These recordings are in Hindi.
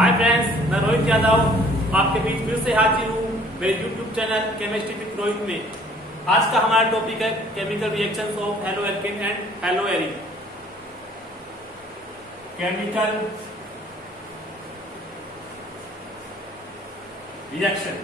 हाय फ्रेंड्स, मैं रोहित यादव आपके बीच फिर से हाजिर हूँ मेरे YouTube channel chemistry with Rohit में। आज का हमारा टॉपिक है chemical reactions of halo alkane and hello arene. Chemical reaction.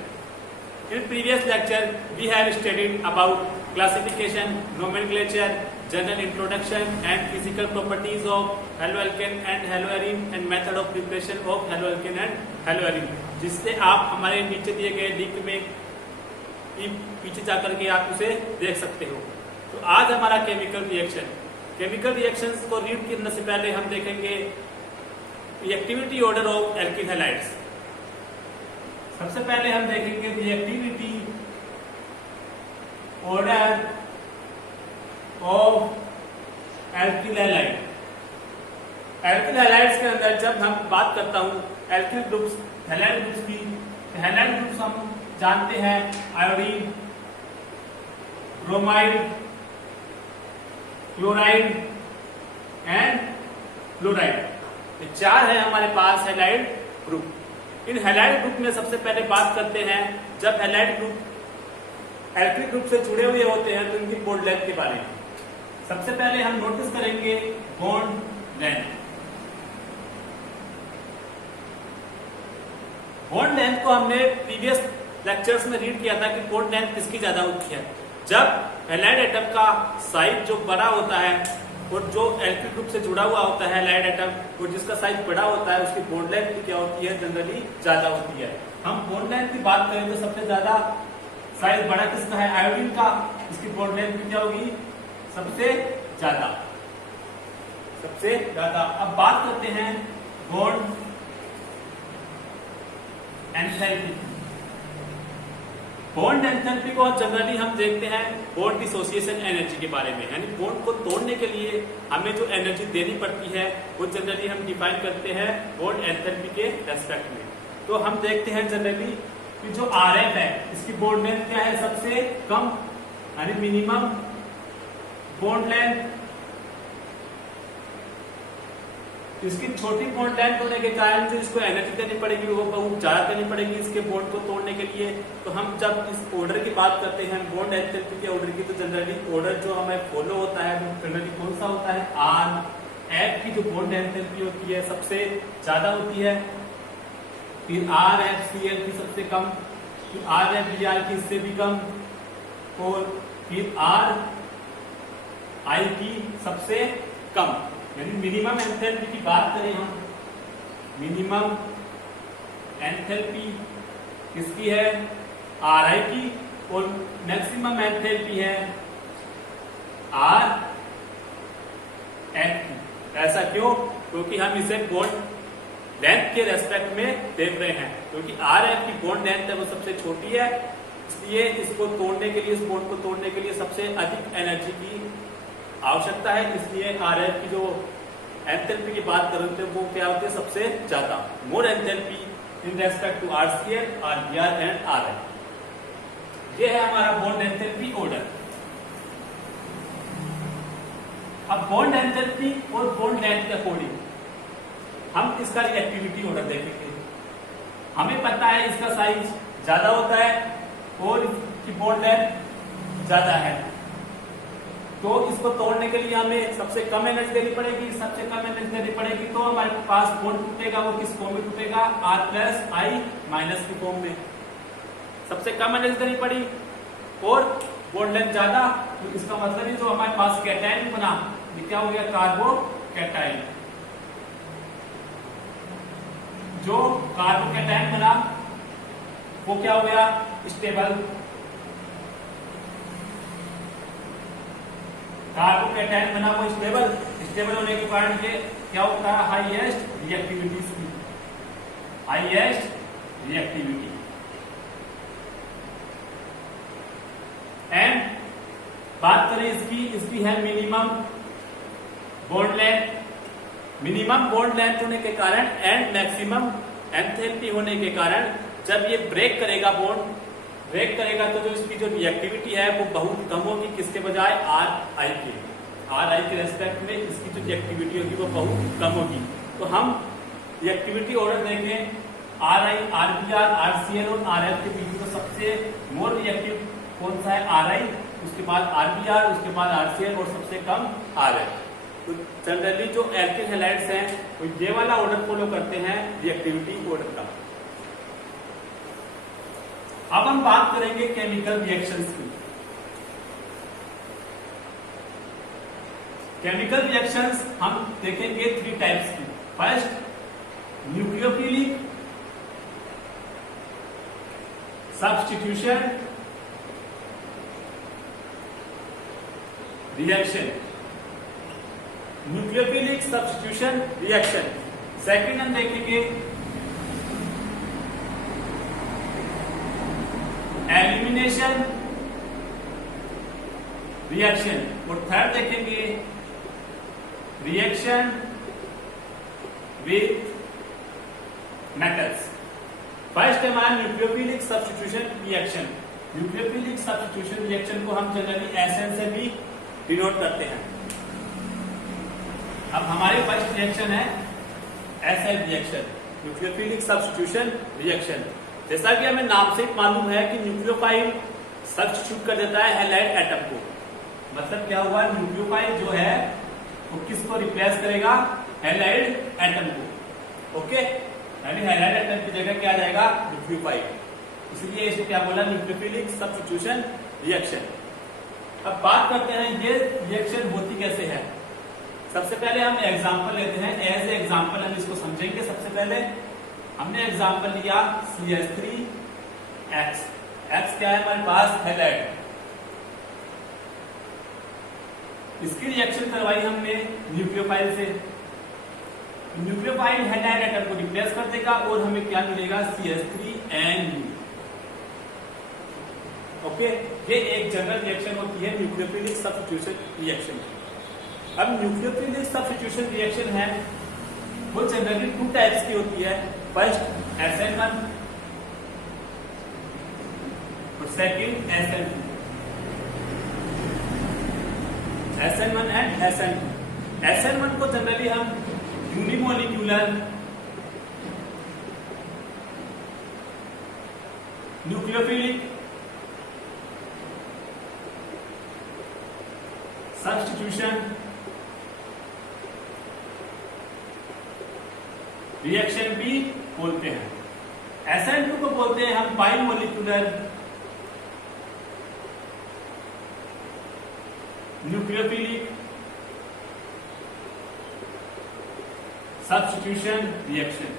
In previous lecture, we have studied about classification, nomenclature, general introduction and physical properties of haloalkane and haloarine and method of preparation of haloalkane and haloarine, जिससे आप हमारे नीचे दिए गए लिंक में पीछे जाकर के आप उसे देख सकते हो। तो आज हमारा केमिकल रिएक्शंस को रीड करने से पहले हम देखेंगे reactivity order of alkyl halides. सबसे पहले हम देखेंगे reactivity order of alkyl halide. Alkyl halides के अंदर जब हम बात करता हूं एल्किल ग्रुप्स, हैलाइड ग्रुप्स की, हैलाइड ग्रुप्स हम जानते हैं iodine, bromide, chloride and fluoride. ये चार है हमारे पास हैलाइड ग्रुप। इन हैलाइड ग्रुप में सबसे पहले बात करते हैं, जब हैलाइड ग्रुप एल्किल ग्रुप से जुड़े हुए होते हैं तो इनकी बॉन्ड लेंथ के बारे में सबसे पहले हम नोटिस करेंगे बॉन्ड लेंथ। बॉन्ड लेंथ को हमने प्रीवियस लेक्चर्स में रीड किया था कि बॉन्ड लेंथ किसकी ज्यादा होती है। जब हैलाइड एटम का साइज जो बड़ा होता है और जो एल्किल ग्रुप से जुड़ा हुआ होता है हैलाइड एटम और जिसका साइज बड़ा होता है उसकी बॉन्ड लेंथ भी क्या होती है, जनरली ज्यादा होती है। हम बॉन्ड लेंथ की बात करें तो सबसे ज्यादा साइज बड़ा किसका है, आयोडीन का। इसकी बॉन्ड लेंथ भी क्या होगी, सबसे ज्यादा। अब बात करते हैं बॉन्ड एंथैल्पी। बॉन्ड एंथैल्पी को जनरली हम देखते हैं बॉन्ड डिसोसिएशन एनर्जी के बारे में, यानी बॉन्ड को तोड़ने के लिए हमें जो एनर्जी देनी पड़ती है वो जनरली हम डिफाइन करते हैं बॉन्ड एंथैल्पी के रेस्पेक्ट में। तो हम देखते हैं जनरली कि जो आरएफ है इसकी बॉन्ड लेंथ क्या है, सबसे कम यानी मिनिमम बॉन्ड लेंथ। इसकी छोटी बॉन्ड लेंथ होने के कारण जो इसको एनर्जी देनी पड़ेगी वो बहुत ज्यादा देनी पड़ेगी इसके बॉन्ड को तोड़ने के लिए। तो हम जब इस ऑर्डर की बात करते हैं बॉन्ड एंथैल्पी के ऑर्डर की, तो जनरली ऑर्डर जो हमें फॉलो होता है वो जनरली कौन सा होता है, आर एफ की जो बॉन्ड एंथैल्पी होती है सबसे ज्यादा होती है, फिर आर एफ सी एल की सबसे कम, फिर आर एफ बी आर की इससे भी कम, और फिर आर आई की सबसे कम। यानी मिनिमम एंथैल्पी की बात करें हम, मिनिमम एंथैल्पी किसकी है, आर आई की, और मैक्सिमम एंथैल्पी है आर एफ की। ऐसा क्यों, क्योंकि हम इसे बॉन्ड लेंथ के रेस्पेक्ट में देख रहे हैं, क्योंकि आर एफ की बॉन्ड लेंथ है वो सबसे छोटी है, इसलिए इसको तोड़ने के लिए, इस बॉन्ड को तोड़ने के लिए सबसे अधिक एनर्जी की आवश्यकता है। इसलिए आर एफ की जो एंथैल्पी की बात करते हैं वो क्या होती है, सबसे ज्यादा। More enthalpy in respect to R C L, R B R and R F. ये है हमारा बॉन्ड एंथैल्पी ऑर्डर। अब बॉन्ड एंथैल्पी और बॉन्ड लेंथ के अकॉर्डिंग हम इसका रिएक्टिविटी ऑर्डर देखेंगे। हमें पता है इसका साइज ज्यादा होता है और इसकी बॉन्ड लेंथ ज्यादा है, तो इसको तोड़ने के लिए हमें सबसे कम एनर्जी देनी पड़ेगी। सबसे कम एनर्जी देनी पड़ेगी तो हमारे पास बॉन्ड टूटेगा, वो किस फॉर्म में टूटेगा, आर प्लस आई माइनस की फॉर्म में। सबसे कम एनर्जी देनी पड़ी और बॉन्ड लेंथ ज्यादा, तो इसका मतलब है जो हमारे पास कैटायन बना, ये क्या हो गया, कार्बो कैटायन। जो कार्बो कैटायन बना वो क्या हो गया, स्टेबल। कार्बो कैटायन बना वो स्टेबल होने के कारण ये क्या होता है, हाईएस्ट रिएक्टिविटी। एंड बात करें इसकी है minimum bond length. Minimum bond length होने के कारण एंड मैक्सिमम एंथैल्पी होने के कारण जब ये ब्रेक करेगा, बॉन्ड ब्रेक करेगा, तो जो इसकी जो रिएक्टिविटी है वो बहुत कम होगी, किसके बजाय, आर आई के रेस्पेक्ट में इसकी जो रिएक्टिविटी होगी वो बहुत कम होगी। तो हम रिएक्टिविटी ऑर्डर देखें RI, RBr, RCl और RF के बीच में सबसे मोर रिएक्टिव कौन सा है? RI, उसके बाद RBr, उसके बाद RCl और सबसे कम RF। तो जनरली जो एल्किल हैलाइड्स हैं वो ये वाला ऑर्डर फॉलो करते हैं रिएक्टिविटी ऑर्डर का। अब हम बात करेंगे केमिकल रिएक्शंस की। केमिकल रिएक्शंस हम देखेंगे 3 टाइप्स की। First, nucleophilic substitution reaction, nucleophilic substitution reaction. Second हम देखेंगे एलिमिनेशन रिएक्शन और थर्ड देखेंगे रिएक्शन विथ मेटल्स। फर्स्ट है हमारा nucleophilic substitution reaction. Nucleophilic substitution reaction को हम जनरली SN से भी डिनोट करते हैं। अब हमारे फर्स्ट रिएक्शन है SN reaction, nucleophilic substitution reaction. जैसा कि हमें नाम से मालूम है कि न्यूक्लियोफाइल सब्स्टिट्यूट कर देता है हैलाइड एटम को। मतलब क्या हुआ? न्यूक्लियोफाइल जो है वो किसको रिप्लेस करेगा? हैलाइड एटम को। ओके, यानी हैलाइड एटम की जगह क्या आ जाएगा? न्यूक्लियोफाइल। इसलिए इसको क्या बोला? Nucleophilic substitution reaction. अब बात करते हैं ये रिएक्शन होती कैसे है। सबसे पहले हम एग्जांपल लेते हैं। एज ए एग्जांपल हम इसको समझेंगे। सबसे पहले हमने एग्जांपल लिया CH3X। X क्या है हमारे पास? हैलाइड। इसकी रिएक्शन करवाई हमने न्यूक्लियोफाइल से। न्यूक्लियोफाइल हैलाइड एटम को रिप्लेस कर देगा और हमें क्या मिलेगा? CH3Nu। ओके, ये एक जनरल रिएक्शन होती है न्यूक्लियोफिलिक सब्स्टिट्यूशन रिएक्शन। अब न्यूक्लियोफिलिक सब्स्टिट्यूशन रिएक्शन है वो जनरली 2 टाइप्स की होती है। फर्स्ट SN1 और second SN2। SN1 and SN2। SN1 को जनरली हम यूनिमोलिक्यूलर न्यूक्लियोफिलिक सब्स्टिट्यूशन रिएक्शन भी बोलते हैं। SN2 को बोलते हैं हम bimolecular nucleophilic substitution reaction.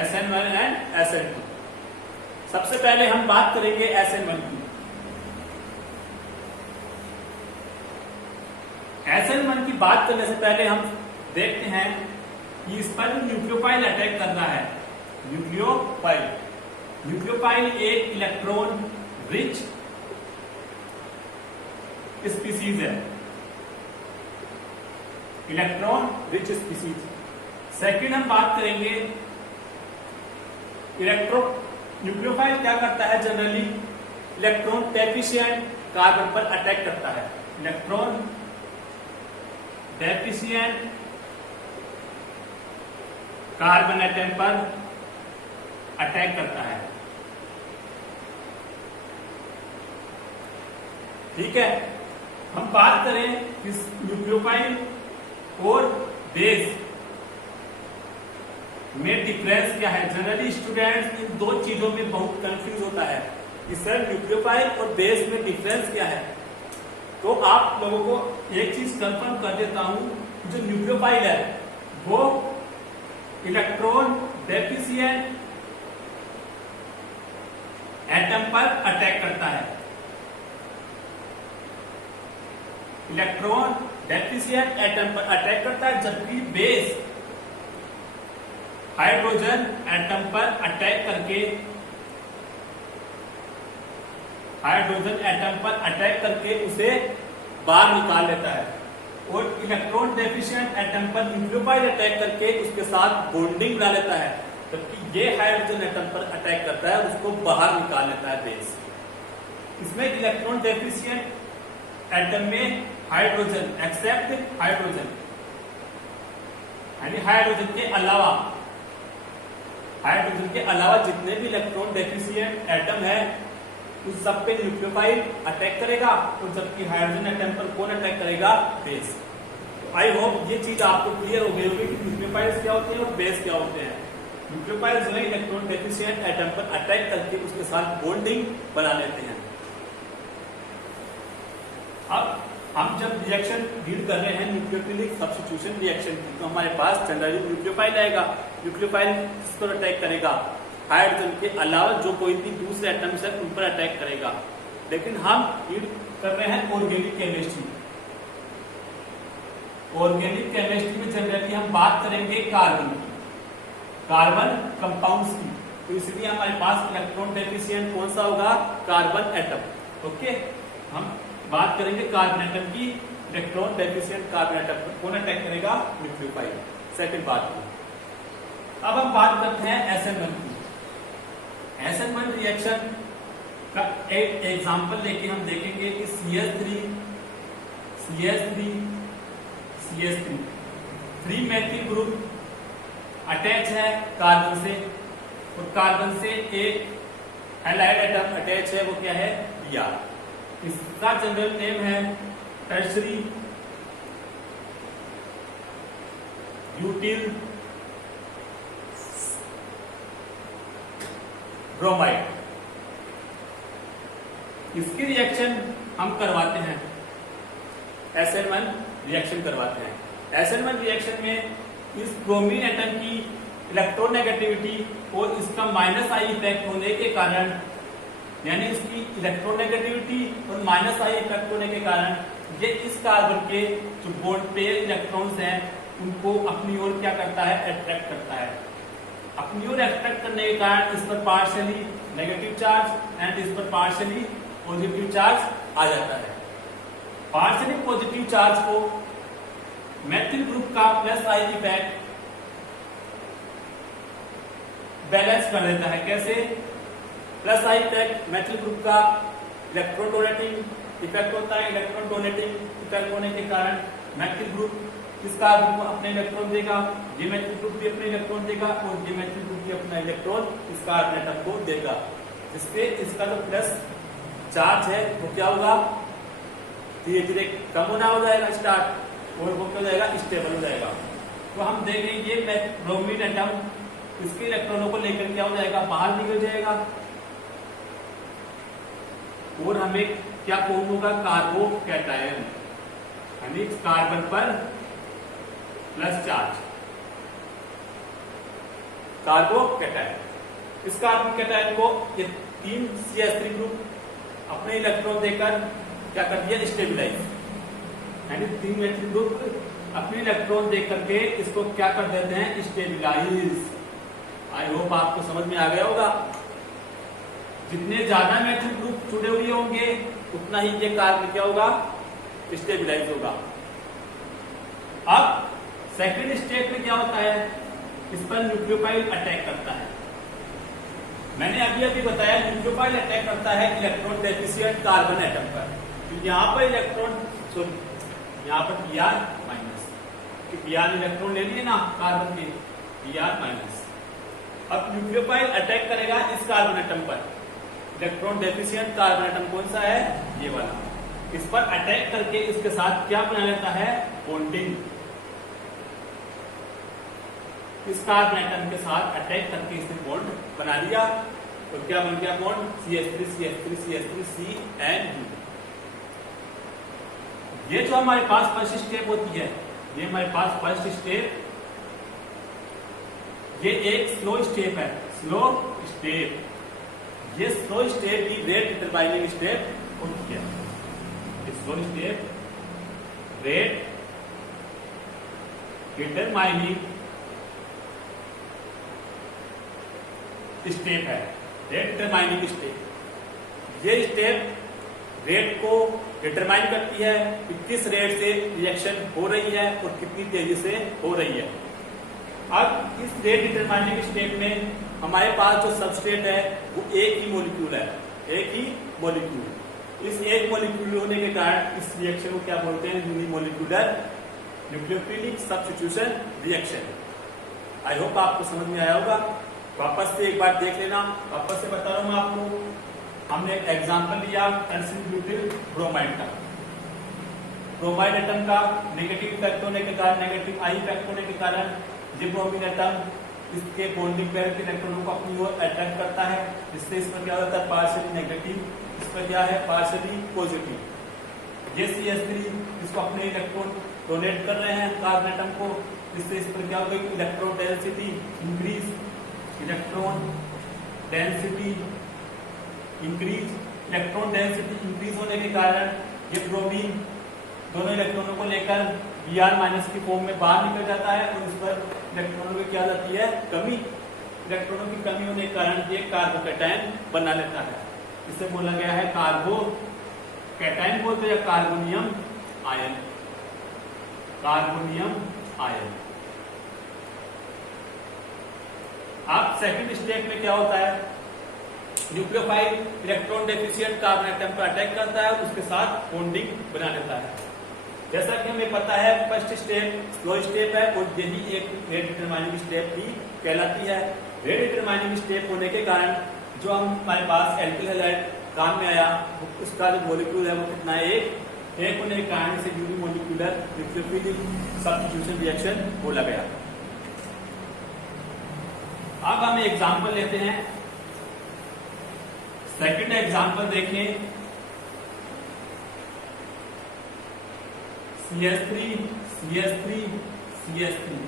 SN1 and SN2। सबसे पहले हम बात करेंगे SN1 की। SN1 की बात करने से पहले हम देखते हैं कि इस पर न्यूक्लियोफाइल अटैक कर रहा है। न्यूक्लियोफाइल एक इलेक्ट्रॉन रिच स्पीसीज है। Electron rich species. सेकंड हम बात करेंगे न्यूक्लियोफाइल क्या करता है? जनरली इलेक्ट्रॉन डेफिशिएंट कार्बन पर अटैक करता है। इलेक्ट्रॉन डेफिशिएंट कार्बन एटम पर अटैक करता है। ठीक है, हम बात करें इस न्यूक्लियोफाइल और बेस में डिफरेंस क्या है। जनरली स्टूडेंट्स इन 2 चीजों में बहुत कंफ्यूज होता है कि सर न्यूक्लियोफाइल और बेस में डिफरेंस क्या है। तो आप लोगों को एक चीज कंफर्म कर देता हूं, जो न्यूक्लियोफाइल है वो इलेक्ट्रॉन डेफिशिएंट एटम पर अटैक करता है। इलेक्ट्रॉन डेफिशिएंट एटम पर अटैक करता है, जबकि बेस हाइड्रोजन एटम पर अटैक करके उसे बाहर निकाल लेता है। और इलेक्ट्रॉन डेफिशिएंट एटम पर न्यूक्लियोफाइल अटैक करके उसके साथ बॉन्डिंग बना लेता है, जबकि ये हाइड्रोजन एटम पर अटैक करता है, उसको बाहर निकाल लेता है बेस। इसमें इलेक्ट्रॉन डेफिशिएंट एटम में हाइड्रोजन एक्सेप्ट हाइड्रोजन, यानी हाइड्रोजन के अलावा जितने भी इलेक्ट्रॉन डेफिशिएंट एटम है उस सब पे न्यूक्लियोफाइल अटैक करेगा, और जबकि हाइड्रोजन एटम पर कौन अटैक करेगा? बेस। आई होप ये चीज आपको क्लियर हो गई होगी कि न्यूक्लियोफाइल्स क्या होते हैं और बेस क्या होते हैं। न्यूक्लियोफाइल्स जो है इलेक्ट्रॉन डेफिशिएंट एटम पर अटैक करके उसके साथ बॉन्डिंग बना लेते हैं। अब हम जब रिएक्शन डील कर रहे हैं न्यूक्लियोफिलिक सब्स्टिट्यूशन रिएक्शन की, तो हमारे पास जनरली न्यूक्लियोफाइल आएगा। न्यूक्लियोफाइल किस पर अटैक करेगा? हाइड्रोजन के अलावा जो कोई भी दूसरे एटम्स है उन पर अटैक करेगा। लेकिन हम डील कर रहे हैं ऑर्गेनिक केमिस्ट्री। ऑर्गेनिक केमिस्ट्री में जनरली हम बात करेंगे कार्बन की, कार्बन कंपाउंड्स की, तो इसलिए हमारे पास इलेक्ट्रॉन डेफिशिएंट कौन सा होगा? Carbon atom. ओके, हम बात करेंगे कार्बन एटम की। इलेक्ट्रॉन डेफिशिएंट कार्बन एटम पर कौन अटैक करेगा? न्यूक्लियोफाइल। सेकंड बात की। अब हम बात करते हैं SN1 की। SN1 रिएक्शन का एक एग्जांपल लेके हम देखेंगे कि CH3 3 मेथिल ग्रुप अटैच है कार्बन से, और कार्बन से एक हैलाइड एटम अटैच है, वो क्या है? Br। इसका जनरल नेम है टर्शरी ब्यूटिल ब्रोमाइड। इसकी रिएक्शन हम करवाते हैं, SN1 रिएक्शन करवाते हैं। SN1 रिएक्शन में इस ब्रोमीन एटम की इलेक्ट्रोनेगेटिविटी और इसका -I इफेक्ट होने के कारण, यानी इसकी इलेक्ट्रोनेगेटिविटी और -I इफेक्ट होने के कारण ये इस कार्बन के जो बॉन्ड पेयर इलेक्ट्रॉन्स हैं उनको अपनी ओर क्या करता है? अट्रैक्ट करता है। अपनी ओर अट्रैक्ट करने के कारण इस पर पार्शियली नेगेटिव चार्ज एंड इस पर पार्शियली पॉजिटिव चार्ज आ जाता है। पार्शियली पॉजिटिव चार्ज को मेथिल ग्रुप का +I इफेक्ट बैलेंस कर देता है। कैसे? +I इफेक्ट मेथिल ग्रुप का इलेक्ट्रॉन डोनेटिंग इफेक्ट होता है। इलेक्ट्रॉन डोनेटिंग इफेक्ट होने के कारण मेथिल ग्रुप इस कार्बन को अपने इलेक्ट्रॉन देगा, ये मेथिल ग्रुप भी अपने इलेक्ट्रॉन देगा, और ये मेथिल ग्रुप भी अपना इलेक्ट्रॉन इस कार्बन एटम को देगा, जिससे इसका जो प्लस चार्ज है वो क्या होगा? धीरे धीरे कम होना हो जाएगा स्टार्ट, और वो क्या हो जाएगा? स्टेबल हो जाएगा। तो हम देखेंगे ये ब्रोमीन एटम इसके इलेक्ट्रॉनों को लेकर क्या हो जाएगा? बाहर निकल जाएगा, और हमें क्या फॉर्म होगा? कार्बोकैटायन, यानी कार्बन पर प्लस चार्ज, कार्बोकैटायन। इस कार्बोकैटायन को ये 3 CH3 ग्रुप अपने इलेक्ट्रॉन देकर क्या कर दिया? स्टेबिलाइज, यानी 3 मेथिल ग्रुप अपने इलेक्ट्रॉन दे करके इसको क्या कर देते हैं? स्टेबिलाइज। आई होप आपको समझ में आ गया होगा। जितने ज्यादा मेथिल ग्रुप जुड़े हुए होंगे उतना ही ये कार्बन क्या होगा? स्टेबिलाइज होगा। अब सेकंड स्टेप में क्या होता है? इस पर न्यूक्लियोफाइल अटैक करता है। मैंने अभी बताया न्यूक्लियोफाइल अटैक करता है इलेक्ट्रॉन डेफिशिएंट कार्बन एटम पर। तो यहाँ पर इलेक्ट्रॉन यहाँ पर Br माइनस, Br इलेक्ट्रॉन ले लिए ना कार्बन के, Br माइनस। अब न्यूक्लियोफाइल अटैक करेगा इस कार्बन एटम पर। इलेक्ट्रॉन डेफिशिएंट कार्बन एटम कौन सा है? ये वाला। इस पर अटैक करके इसके साथ क्या बना लेता है? बॉन्डिंग। इस कार्बन एटम के साथ अटैक करके इसने बॉन्ड बना लिया, तो क्या बन गया bond? CH3 CH3 CH3 CN। ये जो हमारे पास फर्स्ट स्टेप होती है, ये हमारे पास फर्स्ट स्टेप, ये एक स्लो स्टेप है, स्लो स्टेप। ये स्लो स्टेप की रेट डिटरमाइनिंग स्टेप होती है। Slow step rate determining step है, रेट डिटरमाइनिंग स्टेप। ये स्टेप रेट को डिटरमाइन करती है कि किस रेट से रिएक्शन हो रही है और कितनी तेजी से हो रही है। अब इस रेट डिटरमाइनिंग स्टेप में हमारे पास जो सबस्ट्रेट है वो एक ही मॉलिक्यूल है, एक ही मॉलिक्यूल। इस एक मॉलिक्यूल होने के कारण इस रिएक्शन को क्या बोलते हैं? Unimolecular nucleophilic substitution reaction. I hope आपको समझ में आया होगा। वापस से एक बार देख लेना, वापस से बता रहा हूं मैं आपको। हमने एक एग्जांपल लिया टंसिल ब्यूटिल ब्रोमाइड का। ब्रोमाइड एटम का नेगेटिव इफेक्ट होने के कारण, नेगेटिव आई इफेक्ट होने के कारण ये ब्रोमीन एटम इसके बॉन्डिंग पेयर के इलेक्ट्रॉनों को अपनी ओर अट्रैक्ट करता है, जिससे इसमें क्या होता है? पार्शियली नेगेटिव, इसमें क्या है? Partially positive. ये CH3 इसको अपने इलेक्ट्रॉन डोनेट कर रहे हैं कार्बन एटम को, जिससे इस पर क्या होगा? Electron density increase, electron density increase. Electron density increase होने के कारण ये ब्रोमीन दोनों इलेक्ट्रॉनों को लेकर Br- की फॉर्म में बाहर निकल जाता है और इस पर इलेक्ट्रॉनों की क्या जाती है? कमी। इलेक्ट्रॉनों की कमी होने के कारण ये कार्बोकैटायन बना लेता है। इसे बोला गया है कार्बोकैटायन बोलते हैं, कार्बोनियम आयन। Carbonium ion. अब सेकंड स्टेप में क्या होता है? Nucleophile electron deficient carbon atom पर अटैक करता है, उसके साथ बॉन्डिंग बना लेता है। जैसा कि हमें पता है फर्स्ट स्टेप स्लो स्टेप है और यही एक रेट डिटरमाइनिंग स्टेप भी कहलाती है। रेट डिटरमाइनिंग स्टेप होने के कारण जो हमारे पास एल्किल हैलाइड काम में आया, उसका जो मॉलिक्यूल है वो कितना है? एक होने के कारण इसे यूनिमोलिक्यूलर न्यूक्लियोफिलिक सब्स्टिट्यूशन रिएक्शन बोला गया। अब हम एग्जांपल लेते हैं। सेकंड एग्जांपल देखें, CH3 CH3 CH3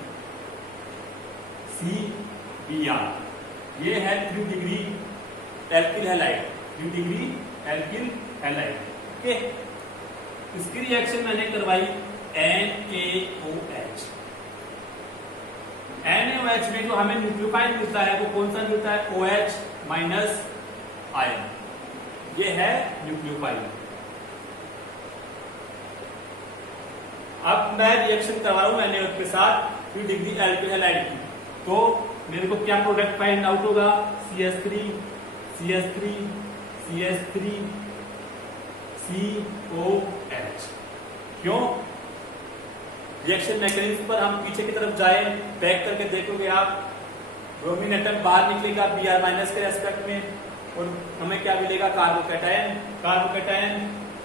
CBr, ये है 3 degree alkyl halide, 3 degree alkyl halide. Okay, इसकी रिएक्शन मैंने करवाई NaOH। NaOH में जो हमें न्यूक्लियोफाइल मिलता है वो कौन सा मिलता है? OH minus ion. ये है न्यूक्लियोफाइल। अब मैं रिएक्शन करवा रहा हूं NaOH के साथ 3 डिग्री एल्किल हैलाइड की, तो मेरे को क्या प्रोडक्ट फाइंड आउट होगा? CH3 CH3 CH3 COH। क्यों? रिएक्शन मैकेनिज्म पर हम पीछे की तरफ जाए, बैक करके देखोगे आप, ब्रोमीन एटम बाहर निकलेगा Br- के रेस्पेक्ट में और हमें क्या मिलेगा? कार्बोकैटायन। कार्बोकैटायन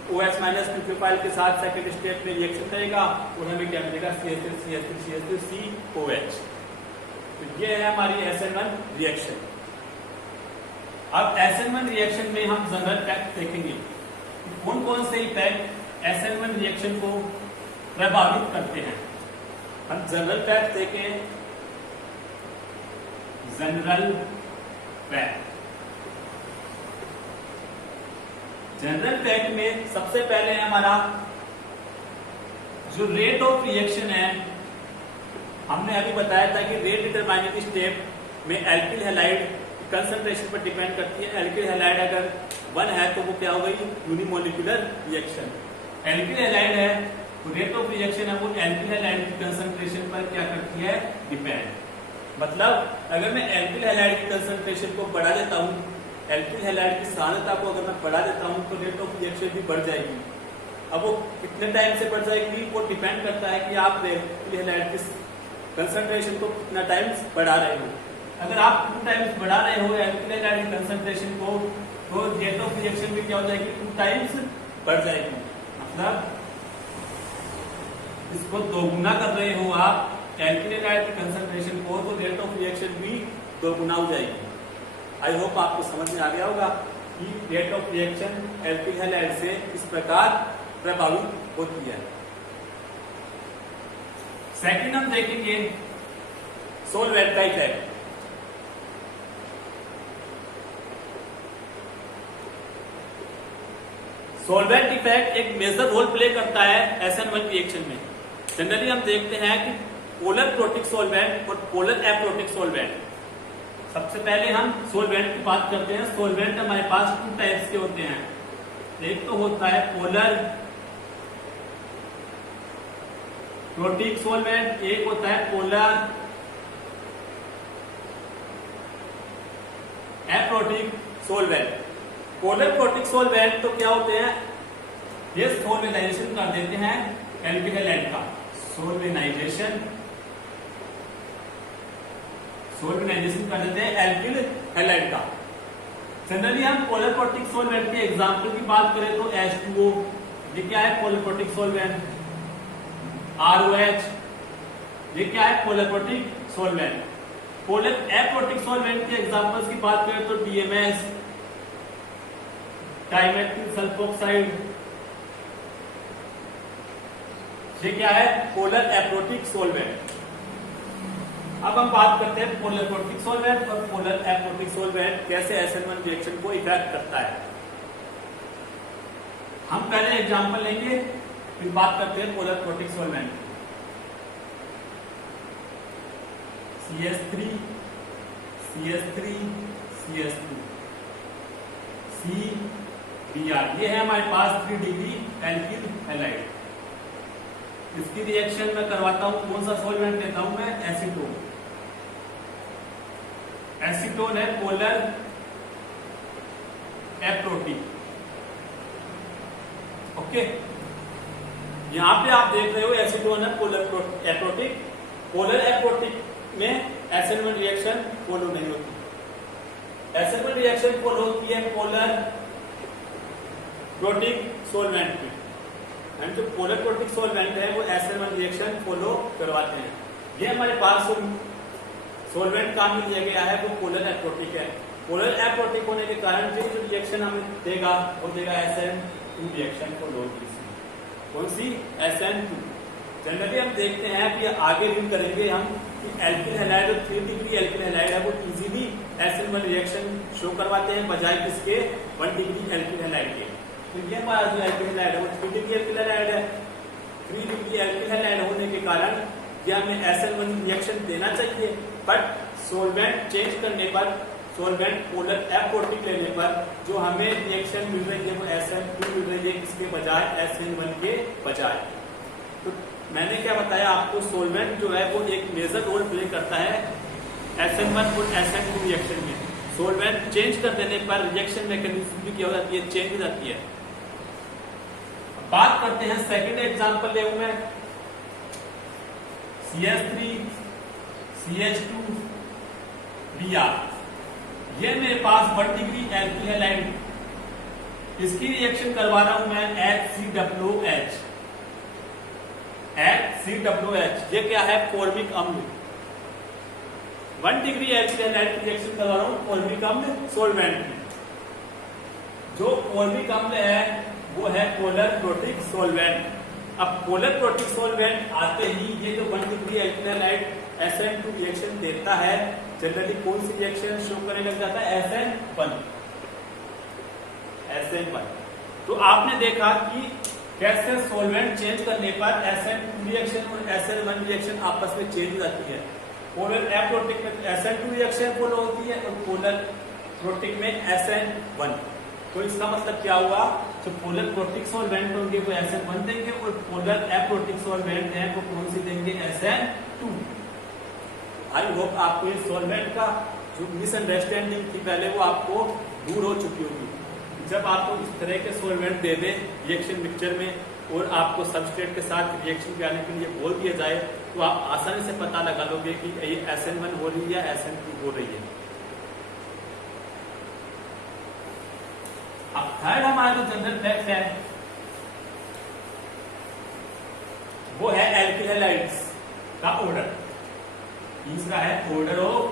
OH- न्यूक्लियोफाइल के साथ सेकंड स्टेप में रिएक्शन करेगा और हमें क्या मिलेगा? CH3 CH3 CH3 COH। तो ये है हमारी SN1 रिएक्शन। अब SN1 रिएक्शन में हम जनरल फैक्ट देखेंगे, कौन कौन से इफेक्ट SN1 रिएक्शन को प्रभावित करते हैं। हम जनरल फैक्ट देखें। जनरल फैक्ट, जनरल फैक्ट में सबसे पहले है हमारा जो रेट ऑफ रिएक्शन है। हमने अभी बताया था कि रेट डिटरमाइनिंग स्टेप में एल्किल हैलाइड कंसंट्रेशन पर डिपेंड करती है। एल्किल हैलाइड अगर 1 है तो वो क्या हो गई? Unimolecular reaction. एल्किल हैलाइड है तो रेट ऑफ रिएक्शन है वो एल्किल हैलाइड की कंसंट्रेशन पर क्या करती है? डिपेंड। मतलब अगर मैं एल्किल हैलाइड की कंसंट्रेशन को बढ़ा देता हूं, एल्किल हैलाइड की सांद्रता को अगर मैं बढ़ा देता हूं तो रेट ऑफ रिएक्शन भी बढ़ जाएगी। अब वो कितने टाइम से बढ़ जाएगी वो डिपेंड करता है कि आप एल्किल हैलाइड की कंसंट्रेशन को कितना टाइम बढ़ा रहे हो। अगर आप 2 टाइम्स बढ़ा रहे हो एल्किल हैलाइड की कंसंट्रेशन को, तो रेट ऑफ रिएक्शन भी क्या हो जाएगी? 2 टाइम्स बढ़ जाएगी। मतलब इसको 2 गुना कर रहे हो आप एल्किल हैलाइड की कंसंट्रेशन को, तो रेट ऑफ रिएक्शन भी 2 गुना हो जाएगी। आई होप आपको समझ में आ गया होगा कि rate of reaction alkyl halide से इस प्रकार प्रभावित होती है। सेकंड हम देखेंगे सोलवेंट का इफेक्ट। सोलवेंट इफेक्ट एक मेजर रोल प्ले करता है SN1 रिएक्शन में। जनरली हम देखते हैं कि पोलर प्रोटिक सोलवेंट और पोलर एप्रोटिक सोलवेंट। सबसे पहले हम सोलवेंट की बात करते हैं। सोलवेंट हमारे पास 2 टाइप्स के होते हैं। एक तो होता है पोलर प्रोटिक सोलवेंट, एक होता है polar aprotic solvent. Polar protic solvent तो क्या होते हैं, ये सोल्वेनाइजेशन कर देते हैं एल्किल हैलाइड का, सोल्वेनाइजेशन कर देते हैं एल्किल हैलाइड का। जनरली हम पोलर प्रोटिक सॉल्वेंट के एग्जांपल की बात करें तो H2O, ये क्या है पोलर प्रोटिक सॉल्वेंट, ROH, ये क्या है polar protic solvent. Polar aprotic solvent के एग्जांपल्स की बात करें तो DMS, डाइमेथिल सल्फोक्साइड, ये क्या है पोलर एप्रोटिक सॉल्वेंट। अब हम बात करते हैं पोलर प्रोटिक सॉल्वेंट और पोलर एप्रोटिक सॉल्वेंट कैसे SN1 रिएक्शन को इफेक्ट करता है। हम पहले एग्जांपल लेंगे फिर बात करते हैं polar protic solvent. CH3 CH3 CH2 CBr, ये है हमारे पास 3 डिग्री एल्किल हैलाइड। इसकी रिएक्शन मैं करवाता हूं, कौन सा सॉल्वेंट लेता हूं मैं, एसीटोन। एसीटोन है पोलर एप्रोटिक। ओके, यहां पे आप देख रहे हो एसीटोन है पोलर एप्रोटिक। पोलर एप्रोटिक में SN1 रिएक्शन फॉलो नहीं होती। SN1 रिएक्शन फॉलो होती है पोलर प्रोटिक सॉल्वेंट में, एंड जो पोलर प्रोटिक सॉल्वेंट है वो SN1 रिएक्शन फॉलो करवाते हैं। ये हमारे पास सॉल्वेंट काम में लिया गया है वो पोलर एप्रोटिक है। पोलर एप्रोटिक होने के कारण जो रिएक्शन हमें देगा वो देगा SN2 रिएक्शन फॉलो की। कौन सी, SN2। जनरली हम देखते हैं कि आगे रीड करेंगे हम कि एल्किल हैलाइड और 3 डिग्री एल्किल हैलाइड है वो इजीली SN1 रिएक्शन शो करवाते हैं बजाय किसके, 1 डिग्री एल्किल हैलाइड के। तो ये हमारा जो एल्किल हैलाइड है वो 3 डिग्री एल्किल हैलाइड है। 3 डिग्री एल्किल हैलाइड होने के कारण ये हमें SN1 रिएक्शन देना चाहिए, बट सॉल्वेंट चेंज करने पर, सॉल्वेंट पोलर एप्रोटिक लेने पर जो हमें रिएक्शन मिल रही है वो SN2 मिल रही है, किसके बजाय, SN1 के बजाय। तो मैंने क्या बताया आपको, सॉल्वेंट जो है वो एक मेजर रोल प्ले करता है SN1 और SN2 रिएक्शन में। सॉल्वेंट चेंज कर देने पर रिएक्शन मैकेनिज्म भी क्या हो जाती है, चेंज हो जाती है। बात करते हैं सेकंड एग्जांपल ले मैं, CH3 CH2 Br, ये मेरे पास 1 डिग्री एल्किल हैलाइड, इसकी रिएक्शन करवा रहा हूं मैं HCOH। HCOH ये क्या है, फॉर्मिक अम्ल। 1 डिग्री एल्किल हैलाइड की रिएक्शन करवा रहा हूं फॉर्मिक अम्ल सॉल्वेंट में। जो फॉर्मिक अम्ल है वो है पोलर प्रोटिक सॉल्वेंट। अब पोलर प्रोटिक सॉल्वेंट आते ही ये जो 1 degree alkyl halide SN2 reaction देता है, जनरली कौन सी रिएक्शन शो करने लग जाता है, SN1। तो आपने देखा कि कैसे सॉल्वेंट चेंज करने पर SN2 रिएक्शन और SN1 रिएक्शन आपस में चेंज हो जाती है। पोलर एप्रोटिक में SN2 रिएक्शन फॉलो होती है और पोलर प्रोटिक में SN1। तो इसका मतलब क्या हुआ, जो पोलर प्रोटिक सॉल्वेंट होंगे वो SN1 देंगे और पोलर एप्रोटिक सॉल्वेंट हैं वो कौन सी देंगे, SN2। आई होप आपको इस सॉल्वेंट का जो मिसअंडरस्टैंडिंग थी पहले वो आपको दूर हो चुकी होगी। जब आपको इस तरह के सॉल्वेंट दे दे रिएक्शन मिक्सचर में और आपको सबस्ट्रेट के साथ रिएक्शन के आने के लिए बोल दिया जाए तो आप आसानी से पता लगा लोगे कि ये SN1 हो रही है, SN2 हो रही है। अब थर्ड हमारा जो जनरल फैक्ट है वो है एल्किल हैलाइड्स का ऑर्डर। तीसरा है order of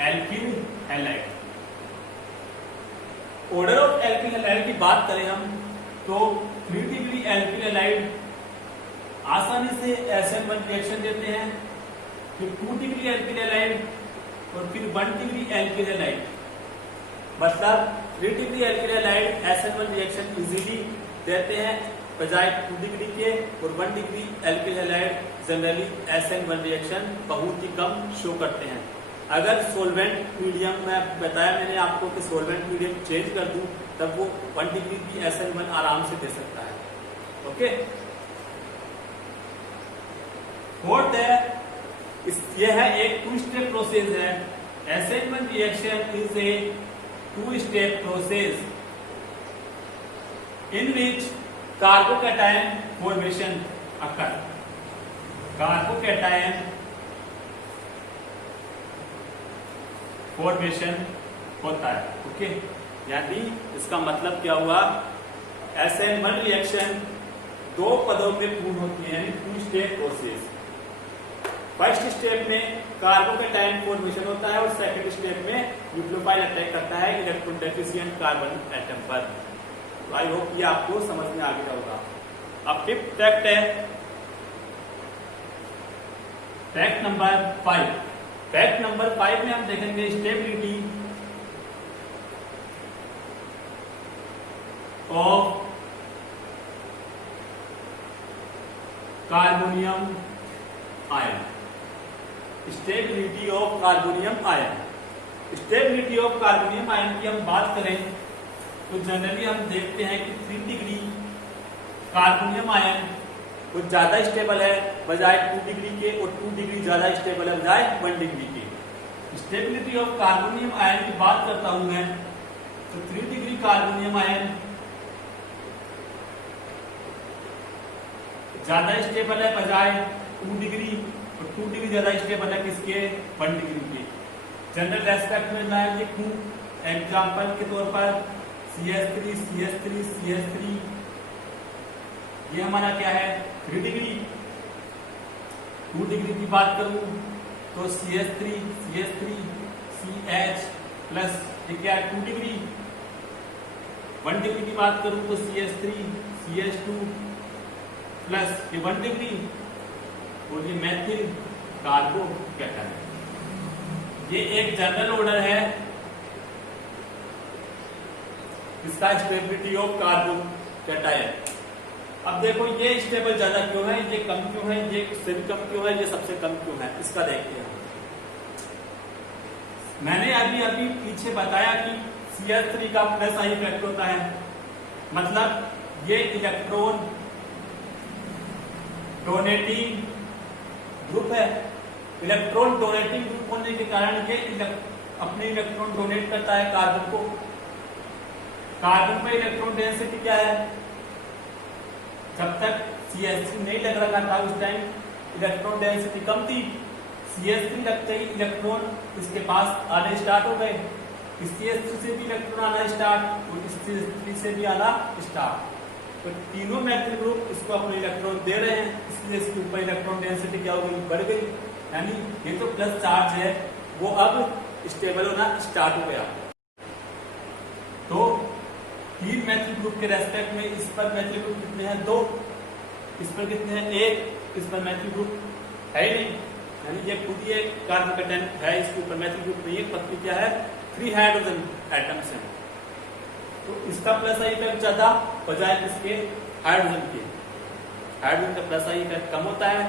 alkyl halide. Order of alkyl halide की बात करें हम तो 3 डिग्री एल्किल हैलाइड आसानी से SN1 रिएक्शन देते हैं, फिर 2 डिग्री एल्किल हैलाइड और फिर 1 डिग्री एल्किल हैलाइड। मतलब 3 degree alkyl halide SN1 reaction easily देते हैं बजाय 2 डिग्री के, और 1 degree alkyl halide generally SN1 reaction बहुत ही कम शो करते हैं। अगर सॉल्वेंट मीडियम में बताया मैंने आपको कि सॉल्वेंट मीडियम चेंज कर दूं तब वो 1 डिग्री की SN1 आराम से दे सकता है। ओके, फोर्थ है, यह है एक 2 स्टेप प्रोसेस है Assignment reaction is a two-step process in which carbocation formation occur. Carbocation formation होता है, ओके। यानी इसका मतलब क्या हुआ, असेंबल रिएक्शन दो पदों में पूर्ण होती है, यानी two step process. First step में कार्बोकेटायन फॉर्मेशन होता है और सेकंड स्टेप में न्यूक्लियोफाइल अटैक करता है इलेक्ट्रॉन डेफिशिएंट कार्बन एटम पर। तो आई होप ये आपको समझ में आ गया होगा। अब फिफ्थ फैक्ट है, फैक्ट नंबर 5। फैक्ट नंबर 5 में हम देखेंगे stability of carbonium ion. Stability of carbonium ion. Stability of carbonium ion की हम बात करें तो जनरली हम देखते हैं कि 3 डिग्री कार्बोनियम आयन कुछ ज्यादा स्टेबल है बजाय 2 डिग्री के, और 2 डिग्री ज्यादा स्टेबल है बजाय 1 डिग्री के। स्टेबिलिटी ऑफ कार्बोनियम आयन की बात करता हूं मैं तो 3 डिग्री कार्बोनियम आयन ज्यादा स्टेबल है बजाय 2 डिग्री, और 2 डिग्री ज्यादा स्टेबल है किसके, 1 डिग्री के। जनरल रेस्पेक्ट में मैं लिखूं एग्जांपल के तौर पर CH3 CH3 CH3, ये हमारा क्या है 3 डिग्री। 2 डिग्री की बात करूं तो CH3 CH3 CH प्लस ये क्या है 2 डिग्री। 1 डिग्री की बात करूं तो CH3 CH2 प्लस ये 1 डिग्री, और ये मैथिल कार्बोकेटायन। ये एक जनरल ऑर्डर है इसका स्टेबिलिटी ऑफ कार्बोकेटायन। अब देखो ये स्टेबल ज्यादा क्यों है, ये कम क्यों है, ये इससे भी कम क्यों है, ये सबसे कम क्यों है, इसका देखते हैं। मैंने अभी पीछे बताया कि CH3 का प्लस आई इफेक्ट होता है, मतलब ये इलेक्ट्रॉन डोनेटिंग ग्रुप है। इलेक्ट्रॉन डोनेटिंग ग्रुप होने के कारण ये अपने इलेक्ट्रॉन डोनेट करता है कार्बन को। कार्बन में इलेक्ट्रॉन डेंसिटी क्या है, जब तक CH3 नहीं लग रखा था उस टाइम इलेक्ट्रॉन डेंसिटी कम थी। CH3 लगते ही इलेक्ट्रॉन इसके पास आने स्टार्ट हो गए। CH3 से भी इलेक्ट्रॉन आना स्टार्ट और CH3 से भी आना स्टार्ट। तो तीनों मैथिल ग्रुप इसको अपने इलेक्ट्रॉन दे रहे हैं, इसलिए इसके ऊपर इलेक्ट्रॉन डेंसिटी क्या हो गई, बढ़ गई। यानी ये तो प्लस चार्ज है वो अब स्टेबल होना स्टार्ट हो गया। तो 3 मैथिल ग्रुप के रेस्पेक्ट में इस पर मैथिल ग्रुप कितने हैं, 2। इस पर कितने हैं, 1। इस पर मैथिल ग्रुप है ही नहीं, यानी ये खुद ही एक कार्बोकेटायन है, इसके ऊपर मैथिल ग्रुप नहीं है, पत्नी क्या है 3 हाइड्रोजन एटम्स हैं। तो इसका प्लस आई इफेक्ट ज्यादा बजाय इसके हाइड्रोजन के। हाइड्रोजन का प्लस आई इफेक्ट कम होता है,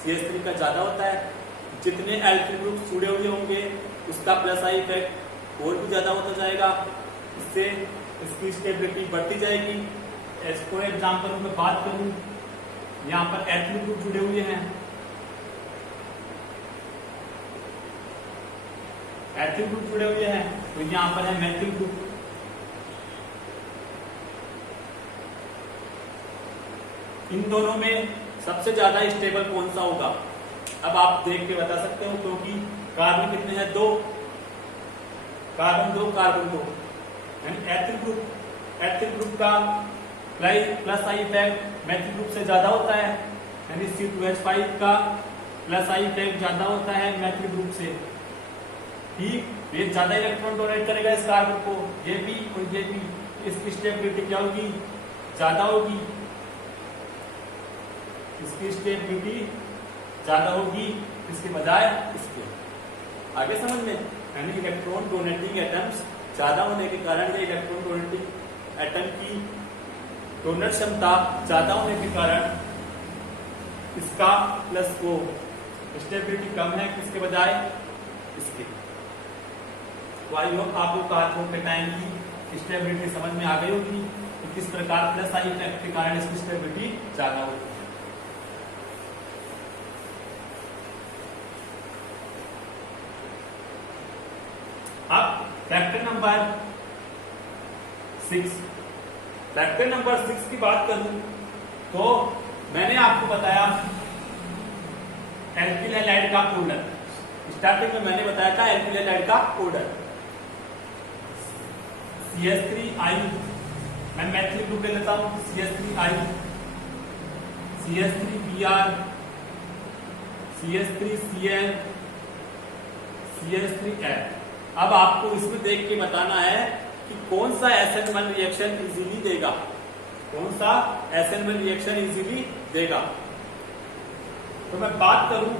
CH3 का ज्यादा होता है। जितने एल्किल ग्रुप जुड़े हुए होंगे उसका प्लस आई इफेक्ट और भी ज्यादा होता जाएगा, इससे इसकी स्टेबिलिटी बढ़ती जाएगी। फॉर एग्जाम्पल मैं बात करूं, यहाँ पर एल्किल ग्रुप जुड़े हुए हैं, एल्किल ग्रुप जुड़े हुए हैं, तो यहाँ पर है मैथिल ग्रुप। इन दोनों में सबसे ज्यादा स्टेबल कौन सा होगा, अब आप देख के बता सकते हो, क्योंकि कार्बन कितने हैं, 2। कार्बन 2 कार्बन 2, यानी एथिल ग्रुप का plus I effect Maithil group से ज्यादा होता है, यानी C2H5 का प्लस आई इफेक्ट ज्यादा होता है मैथिल ग्रुप से। ठीक, ये ज्यादा इलेक्ट्रॉन डोनेट करेगा इस कार्बन को, ये भी और ये भी, इसकी स्टेबिलिटी क्या होगी, ज्यादा होगी। इसकी स्टेबिलिटी ज्यादा होगी इसके बजाय इसके। आगे समझ में, यानी इलेक्ट्रॉन डोनेटिंग एटम्स ज्यादा होने के कारण, ये इलेक्ट्रॉन डोनेटिंग एटम की डोनर क्षमता ज्यादा होने के कारण इसका प्लस वो स्टेबिलिटी कम है किसके बजाय इसके। तो आई होप आपको कार्बोकेटायन की स्टेबिलिटी समझ में आ गई होगी तो किस प्रकार प्लस आई इफेक्ट के कारण इसकी स्टेबिलिटी ज्यादा होगी। नंबर 6। फैक्टर नंबर 6 की बात करूं तो मैंने आपको बताया एल्किल हैलाइड का ऑर्डर। स्टार्टिंग में मैंने बताया था एल्किल हैलाइड का ऑर्डर CH3I, मैं मैथिली ग्रुप ले लेता हूं CH3I, CH3Br, CH3Cl, CH3F। अब आपको इसमें देख के बताना है कि कौन सा SN1 रिएक्शन इजीली देगा, कौन सा SN1 रिएक्शन इजीली देगा। तो मैं बात करूं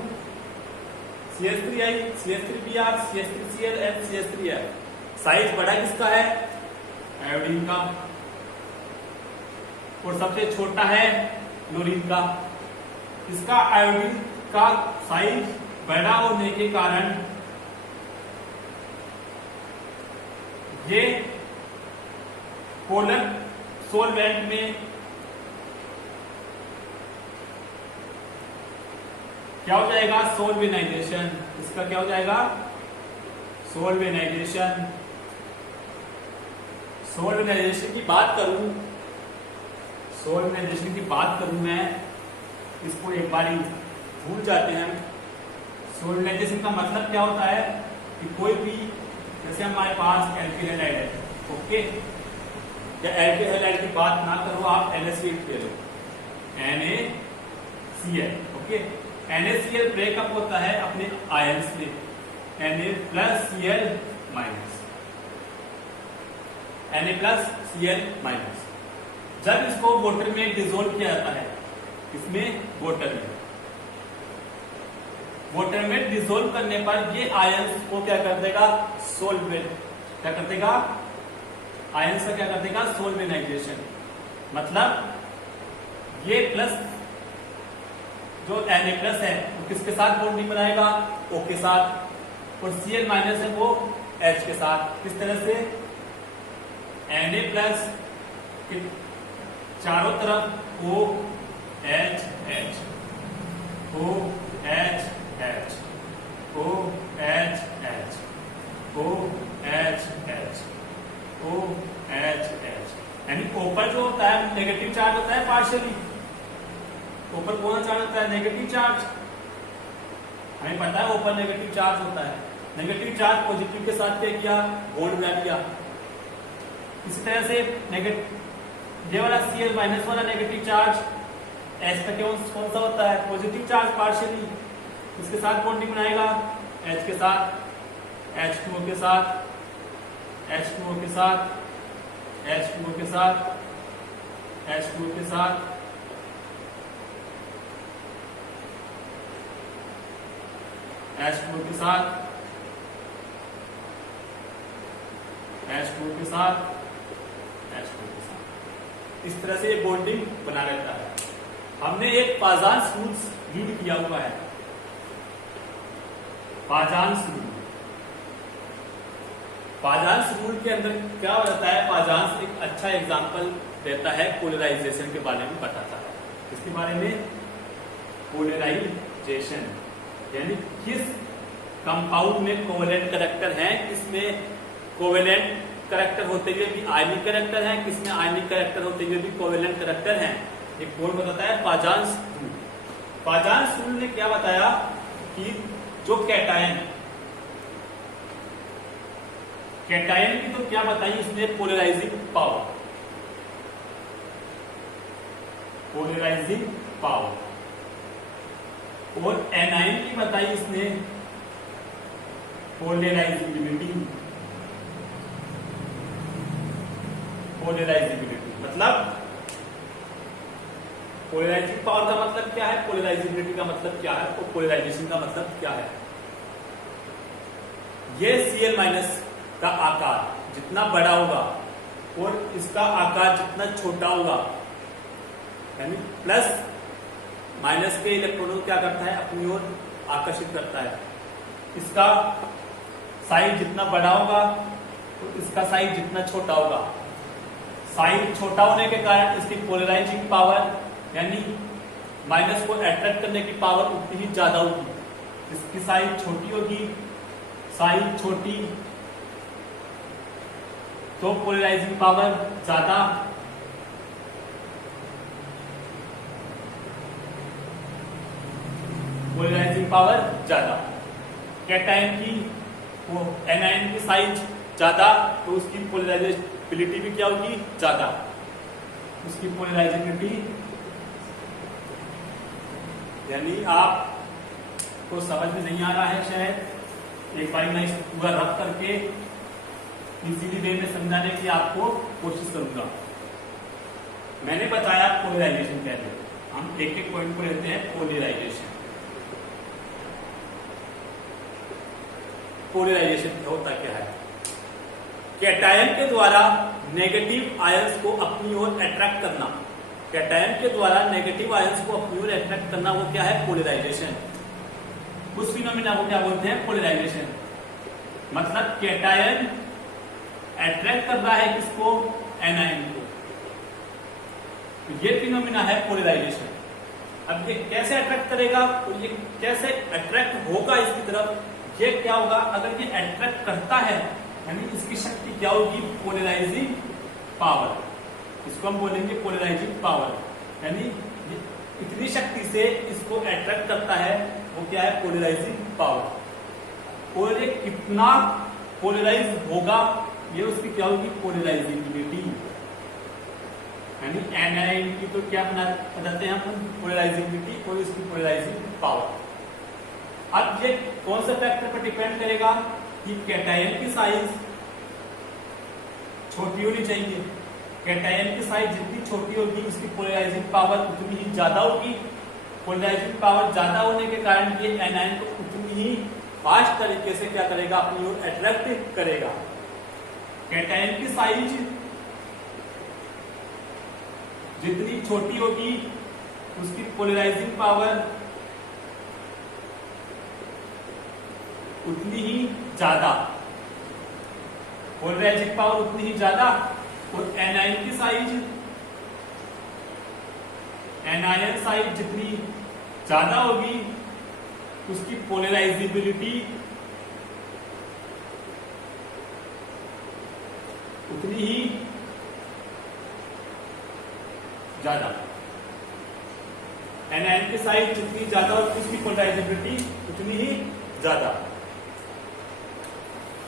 CH3I, CH3Br, CH3Cl and CH3F। Size बड़ा किसका है? आयोडीन का, और सबसे छोटा है क्लोरीन का। इसका आयोडीन का साइज बड़ा होने के कारण ये पोलर सोलवेंट में क्या हो जाएगा? सोल्वेनाइजेशन। इसका क्या हो जाएगा? सोल्वेनाइजेशन। सोल्वेनाइजेशन की बात करूं, सोल्वेनाइजेशन की बात करूं मैं, इसको एक बार भूल जाते हैं। सोल्वेनाइजेशन का मतलब क्या होता है कि कोई भी, जैसे हमारे पास एल्किल हैलाइड है, ओके, या एल्किल हैलाइड की बात ना करो आप NaCl ले लो, NaCl, ओके। NaCl ब्रेकअप होता है अपने आयंस में, Na+Cl-, Na+Cl-। जब इसको वाटर में डिसोल्व किया जाता है, इसमें वाटर में डिसोल्व करने पर ये आयंस को क्या कर देगा? सोल्वेंट। क्या कर देगा? आयंस का क्या कर देगा? सोल्वेनाइजेशन। मतलब ये प्लस जो Na+ है वो किसके साथ बॉन्डिंग बनाएगा? O के साथ, और Cl- है वो H के साथ। किस तरह से? Na+ के चारों तरफ OH, OH, OH, OH, OH, यानी ऊपर जो होता है नेगेटिव चार्ज होता है पार्शियली। ऊपर कौन सा चार्ज होता है? Negative charge. हमें पता है ऊपर नेगेटिव चार्ज होता है। नेगेटिव चार्ज पॉजिटिव के साथ क्या किया? बॉन्ड बना दिया। इसी तरह से नेगेटिव ये वाला Cl- वाला नेगेटिव चार्ज H का कौन सा होता है? Positive charge partially. इसके साथ बॉन्डिंग बनाएगा H के साथ, H2O के साथ, H2O के साथ, H2O के साथ, H2O के साथ, H2O के साथ, H2O के साथ, H2O के साथ। इस तरह से ये बॉन्डिंग बना रहता है। हमने एक पाजान्स रूल रीड किया हुआ है, पाजान्स रूल। पाजान्स रूल के अंदर क्या होता है? पाजान्स एक अच्छा एग्जांपल देता है, पोलराइजेशन के बारे में बताता है। इसके बारे में पोलराइजेशन यानी किस कंपाउंड में कोवेलेंट कैरेक्टर है, किसमें कोवेलेंट कैरेक्टर होते हुए भी आयनिक कैरेक्टर है, किसमें आयनिक कैरेक्टर होते हुए भी कोवेलेंट कैरेक्टर है। एक कोड बताता है पाजान्स रूल। पाजान्स रूल ने क्या बताया कि जो कैटायन की तो क्या बताई इसने? Polarizing power, polarizing power. और एनायन की बताई इसने पोलराइजिबिलिटी, पोलराइजिबिलिटी। मतलब पोलराइजिंग पावर का मतलब क्या है, पोलराइजिबिलिटी का मतलब क्या है, और पोलराइजेशन का मतलब क्या है। ये Cl- का आकार जितना बड़ा होगा और इसका आकार जितना छोटा होगा, यानी प्लस माइनस के इलेक्ट्रॉनों क्या करता है? अपनी ओर आकर्षित करता है। इसका साइज जितना बड़ा होगा तो इसका साइज जितना छोटा होगा। साइज छोटा होने के कारण इसकी पोलराइजिंग पावर यानी माइनस को अट्रैक्ट करने की पावर उतनी ही ज्यादा होगी। इसकी साइज छोटी होगी, साइज छोटी तो पोलराइजिंग पावर ज्यादा, पोलराइजिंग पावर ज्यादा। कैटायन की वो एनायन की साइज ज्यादा तो उसकी पोलराइजेबिलिटी भी क्या होगी, ज्यादा। उसकी पोलराइजेबिलिटी यानी आपको समझ में नहीं आ रहा है शायद, एक बार मैं इसको पूरा रख करके इजीली वे में समझाने की आपको कोशिश करूंगा। मैंने बताया पोलराइजेशन क्या है, हम एक एक पॉइंट को लेते हैं। पोलराइजेशन, पोलराइजेशन होता क्या है? कैटायन के द्वारा नेगेटिव आयंस को अपनी ओर अट्रैक्ट करना, कैटायन के द्वारा नेगेटिव आयंस को अपनी ओर अट्रैक्ट करना, वो क्या है? पोलराइजेशन। उस फिनोमिना को क्या बोलते हैं? पोलराइजेशन। मतलब कैटायन अट्रैक्ट कर रहा है किसको? एनायन को। तो ये फिनोमिना है पोलराइजेशन। अब ये कैसे अट्रैक्ट करेगा, तो ये कैसे अट्रैक्ट होगा इसकी तरफ, ये क्या होगा? अगर ये अट्रैक्ट करता है यानी इसकी शक्ति क्या होगी? Polarizing power. इसको हम बोलेंगे पोलराइजिंग पावर, यानी इतनी शक्ति से इसको अट्रैक्ट करता है, वो क्या है? Polarizing power. और ये कितना पोलराइज होगा, ये उसकी क्या होगी? पोलराइजिबिलिटी। यानी एनायन की तो क्या बताते हैं हम? पोलराइजिबिलिटी और इसकी पोलराइजिंग पावर। अब ये कौन सा फैक्टर पर डिपेंड करेगा कि कैटायन की साइज छोटी होनी चाहिए। कैटायन की साइज जितनी छोटी होगी उसकी पोलराइजिंग पावर उतनी ही ज्यादा होगी। पोलराइजिंग पावर ज्यादा होने के कारण ये एनायन को उतनी ही फास्ट तरीके से क्या करेगा? अपनी ओर अट्रैक्ट करेगा। कैटायन की साइज जितनी छोटी होगी उसकी पोलराइजिंग पावर उतनी ही ज्यादा, पोलराइजिंग पावर उतनी ही ज्यादा। और एनायन की साइज, एनायन साइज जितनी ज्यादा होगी उसकी पोलराइजिबिलिटी उतनी ही ज्यादा। एनायन की साइज जितनी ज्यादा होगी उसकी पोलराइजिबिलिटी उतनी ही ज्यादा।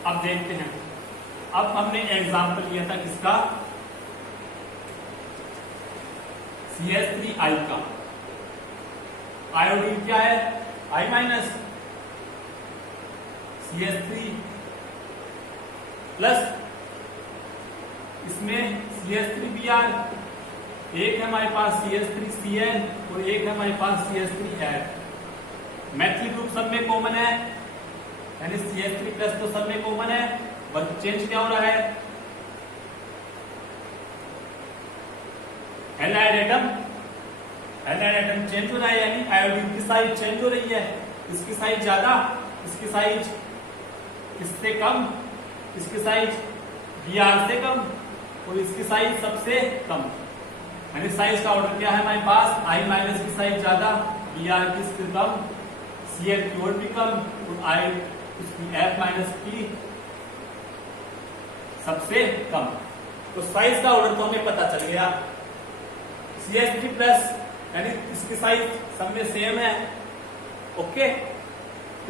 अब देखते हैं, अब हमने एग्जाम्पल लिया था किसका? CH3I का। आयोडीन क्या है? I माइनस, CH3 प्लस, इसमें CH3Br, एक है हमारे पास CH3Cl और एक है हमारे पास CH3H। मैथिली ग्रुप सब में कॉमन है, यानी CH3 प्लस तो सब में कॉमन है, बस चेंज क्या हो रहा है? Halide atom, halide atom change हो रहा है, यानी आयोडीन की साइज चेंज हो रही है। इसकी साइज ज्यादा, इसकी साइज इससे कम, इसकी साइज Br से कम और इसकी साइज सबसे कम। यानी साइज का ऑर्डर क्या है हमारे पास? I माइनस की साइज ज्यादा, Br की इससे कम, Cl की और भी कम और I इसकी F माइनस की सबसे कम। तो साइज का ऑर्डर तो हमें पता चल गया। CH3 प्लस यानी इसकी साइज सब में सेम है, ओके,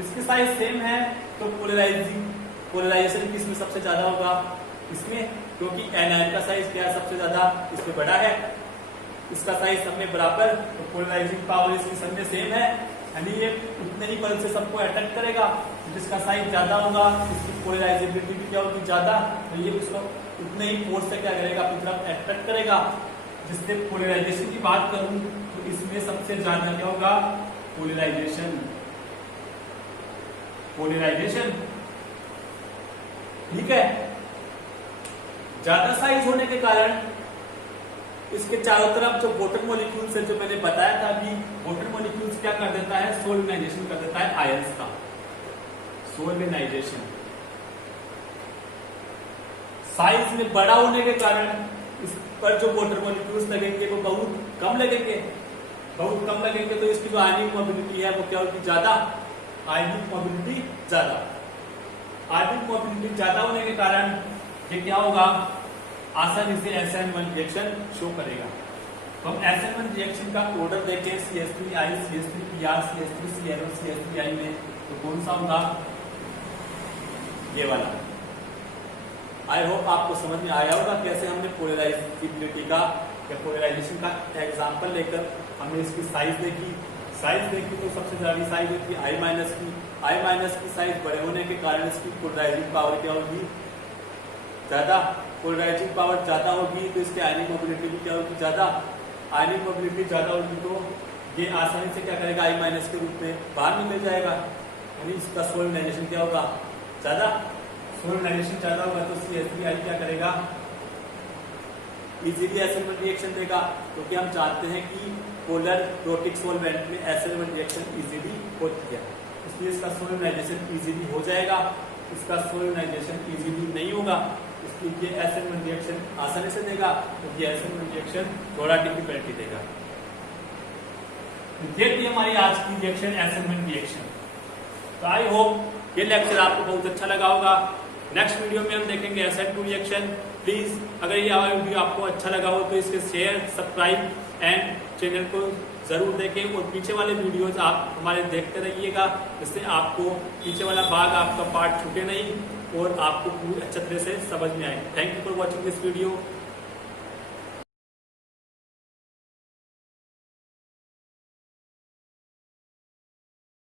इसकी साइज सेम है, तो पोलराइजेशन किसमें सबसे ज्यादा होगा? इसमें, क्योंकि एनायन का साइज क्या है? सबसे ज्यादा, इसमें बड़ा है, इसका साइज सब में बराबर, तो पोलराइजिंग पावर इसकी सब में सेम है, यानी ये उतने ही बल से सबको अट्रैक्ट करेगा। जिसका साइज ज्यादा होगा इसकी पोलराइजेबिलिटी भी क्या होगी? ज्यादा, तो ये उसको उतने ही फोर्स से क्या करेगा? अपनी तरफ अट्रैक्ट करेगा। जिससे पोलराइजेशन की बात करूं तो इसमें सबसे ज्यादा क्या होगा? पोलराइजेशन, पोलराइजेशन, ठीक है। ज्यादा साइज होने के कारण इसके चारों तरफ जो वॉटर मॉलिक्यूल्स है, जो मैंने बताया था अभी, वॉटर मॉलिक्यूल्स क्या कर देता है? सोल्वेनाइजेशन कर देता है आयंस का, सोल्वेनाइजेशन। साइज में बड़ा होने के कारण इस पर जो वॉटर मॉलिक्यूल्स लगेंगे वो बहुत कम लगेंगे, बहुत कम लगेंगे, तो इसकी जो आयनिक मोबिलिटी है वो क्या होगी? ज्यादा, आयनिक मोबिलिटी ज्यादा। आयनिक मोबिलिटी ज्यादा होने के कारण ये क्या होगा, आसानी से SN1 रिएक्शन शो करेगा। तो हम SN1 रिएक्शन का ऑर्डर देखें CH3I, CH3PR, CH3CnO, CH3I में, तो कौन सा होगा, ये वाला। आई होप आपको समझ में आया होगा कैसे हमने पोलराइजेबिलिटी का या पोलराइजेशन का एग्जांपल लेकर हमने इसकी साइज देखी तो सबसे ज्यादा साइज होती है I- की साइज बड़े होने के कारण इसकी पोलराइजिंग पावर क्या होगी, ज्यादा। पोलराइजिंग पावर ज्यादा होगी तो इसके आयनिक मोबिलिटी भी क्या होगी, ज्यादा। आयनिक मोबिलिटी ज्यादा होगी तो ये आसानी से क्या करेगा, I- के रूप में बाहर निकल जाएगा, यानी इसका सोलिनाइजेशन क्या होगा, ज्यादा। सोलिनाइजेशन ज्यादा होगा तो CH3I क्या करेगा, इजीली SN1 रिएक्शन देगा, क्योंकि हम चाहते हैं कि पोलर प्रोटिक सॉल्वेंट में SN1 रिएक्शन इजीली होती है, इसलिए इसका सोलिनाइजेशन इजीली हो जाएगा। इसका सोलिनाइजेशन इजीली नहीं होगा, इसलिए ये SN1 रिएक्शन आसानी से देगा, क्योंकि SN1 रिएक्शन थोड़ा डिफिकल्टी देगा। ये थी हमारी आज की रिएक्शन SN1 रिएक्शन। तो आई होप ये लेक्चर आपको बहुत अच्छा लगा होगा। नेक्स्ट वीडियो में हम देखेंगे SN2 रिएक्शन। प्लीज अगर ये वीडियो आपको अच्छा लगा हो तो इसके शेयर, सब्सक्राइब एंड चैनल को जरूर देखें, और पीछे वाले वीडियोस आप हमारे देखते रहिएगा, जिससे आपको पीछे वाला भाग आपका पार्ट छूटे नहीं और आपको पूरी अच्छी तरह से समझ में आए। Thank you for watching this video.